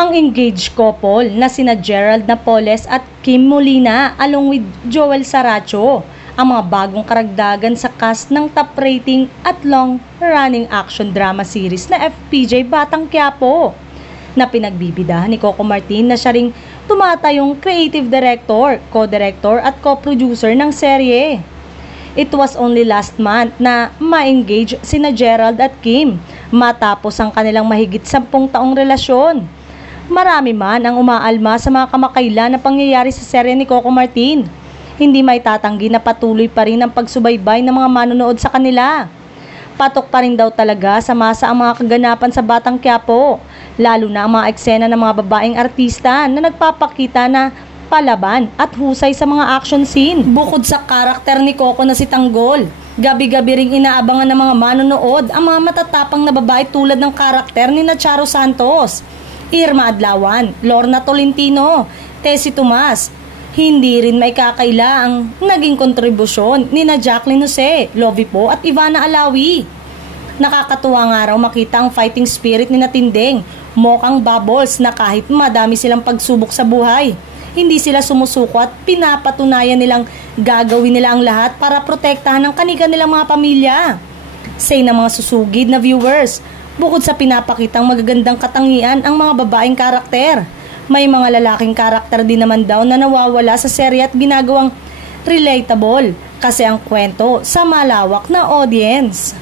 ang engaged couple na sina Gerald Napoles at Kim Molina along with Joel Saracho, ang mga bagong karagdagan sa cast ng top rating at long-running action drama series na FPJ Batang Quiapo, na pinagbibidahan ni Coco Martin na siya ring tumatayong creative director, co-director at co-producer ng serye. It was only last month na ma-engage sina Gerald at Kim matapos ang kanilang mahigit 10 taong relasyon. Marami man ang umaalma sa mga kamakailan na pangyayari sa serye ni Coco Martin. Hindi may tatanggi na patuloy pa rin ang pagsubaybay ng mga manonood sa kanila. Patok pa rin daw talaga sa masa ang mga kaganapan sa Batang Quiapo, lalo na ang mga eksena ng mga babaeng artista na nagpapakita na palaban at husay sa mga action scene. Bukod sa karakter ni Coco na si Tanggol, gabi-gabi ring inaabangan ng mga manonood ang mga matatapang na babae tulad ng karakter ni Charo Santos, Irma Adlawan, Lorna Tolentino, Tessie Tomas. Hindi rin may kakaila ang naging kontribusyon ni Jacqueline Jose, Lovie Po at Ivana Alawi. Nakakatuwa nga raw makita ang fighting spirit ni Tindeng, Mokang Bubbles, na kahit madami silang pagsubok sa buhay, hindi sila sumusuko at pinapatunayan nilang gagawin nila ang lahat para protektahan ang kanilang mga pamilya. Say ng mga susugid na viewers, bukod sa pinapakitang magagandang katangian ang mga babaeng karakter, may mga lalaking karakter din naman daw na nawawala sa serye at ginagawang relatable kasi ang kwento sa malawak na audience.